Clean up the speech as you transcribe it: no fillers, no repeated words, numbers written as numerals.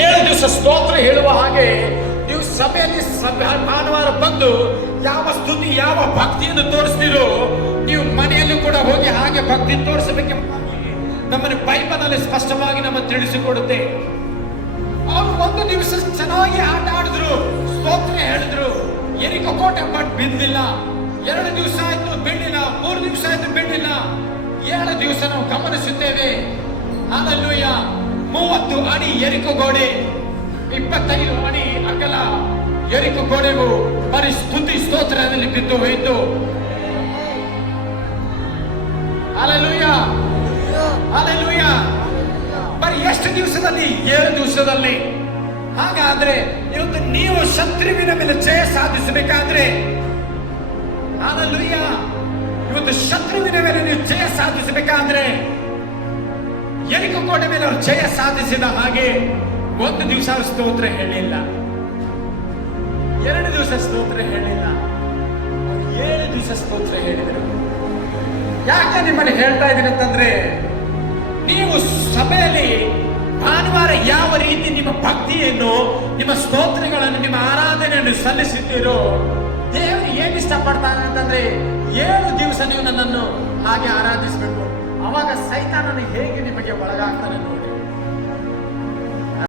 7 ದಿವಸ ಸ್ತೋತ್ರ ಹೇಳುವ ಹಾಗೆ ನೀವು ಸಭೆಯಲ್ಲಿ ಭಾನುವಾರ ಬಂದು ಯಾವ ಸ್ತುತಿ ಯಾವ ಭಕ್ತಿಯನ್ನು ತೋರಿಸ್ತೀರೋ ನೀವು ಮನೆಯಲ್ಲೂ ಕೂಡ ಹೋಗಿ ಹಾಗೆ ಭಕ್ತಿ ತೋರಿಸಬೇಕೆಂಬುದಾಗಿ ನಮ್ಮನ್ನು ಬೈಬಲಲ್ಲಿ ಸ್ಪಷ್ಟವಾಗಿ ನಮ್ಮ ತಿಳಿಸಿಕೊಡುತ್ತೆ. ಅವರು 1 ದಿವಸ ಚೆನ್ನಾಗಿ ಆಟ ಆಡಿದ್ರು, ಸ್ತೋತ್ರ ಹೇಳಿದ್ರು, ಎರಿಕೋ ಕೋಟೆ ಬಟ್ ಬಿದ್ದಿಲ್ಲ. 2 ದಿವಸ ಆಯ್ತು ಬೀಳಿಲ್ಲ, 3 ದಿವಸ ಆಯ್ತು ಬೀಳಿಲ್ಲ, 7 ದಿವಸ ನಾವು ಗಮನಿಸುತ್ತೇವೆ. ಹಲ್ಲೆಲೂಯ. 30 ಅಡಿ ಎರಿಕೋ ಗೋಡೆ, 25 ಅಡಿ ಅಗಲ ಎರಿಕೋ ಗೋಡೆಗೂ ಬರೀ ಸ್ತುತಿ ಸ್ತೋತ್ರದಲ್ಲಿ ಬಿದ್ದು ಹೋಯಿತು. Hallelujah, hallelujah. ಬರೀ ಎಷ್ಟು ದಿವಸದಲ್ಲಿ? 7 ದಿವಸದಲ್ಲಿ. ಹಾಗಾದ್ರೆ ಇವತ್ತು ನೀವು ಶತ್ರುವಿನ ಮೇಲೆ ಜಯ ಸಾಧಿಸಬೇಕಾದ್ರೆ, ಹಲ್ಲೆಲೂಯ, ಇವತ್ತು ಶತ್ರುವಿನ ಮೇಲೆ ನೀವು ಜಯ ಸಾಧಿಸಬೇಕಾದ್ರೆ ಎರಿಕೋ ಕೋಟೆ ಮೇಲೆ ಅವರು ಜಯ ಸಾಧಿಸಿದ ಹಾಗೆ 1 ದಿವಸ ಅವರು ಸ್ತೋತ್ರ ಹೇಳಿಲ್ಲ, 2 ದಿವಸ ಸ್ತೋತ್ರ ಹೇಳಿಲ್ಲ, 7 ದಿವಸ ಸ್ತೋತ್ರ ಹೇಳಿದರು. ಯಾಕೆ ನಿಮ್ಮಲ್ಲಿ ಹೇಳ್ತಾ ಇದ್ದೀನಿ ಅಂತಂದ್ರೆ, ನೀವು ಸಭೆಯಲ್ಲಿ ಭಾನುವಾರ ಯಾವ ರೀತಿ ನಿಮ್ಮ ಭಕ್ತಿಯನ್ನು, ನಿಮ್ಮ ಸ್ತೋತ್ರಗಳನ್ನು, ನಿಮ್ಮ ಆರಾಧನೆಯನ್ನು ಸಲ್ಲಿಸುತ್ತೀರೋ ದೇವರು ಏನ್ ಇಷ್ಟಪಡ್ತಾನೆ ಅಂತಂದ್ರೆ 7 ದಿವಸ ನೀವು ನನ್ನನ್ನು ಹಾಗೆ ಆರಾಧಿಸಬೇಕು. ಅವಾಗ ಸೈತಾನನು ಹೇಗೆ ನಿಮಗೆ ಒಳಗಾಗ್ತಾನೆ ನೋಡಿ.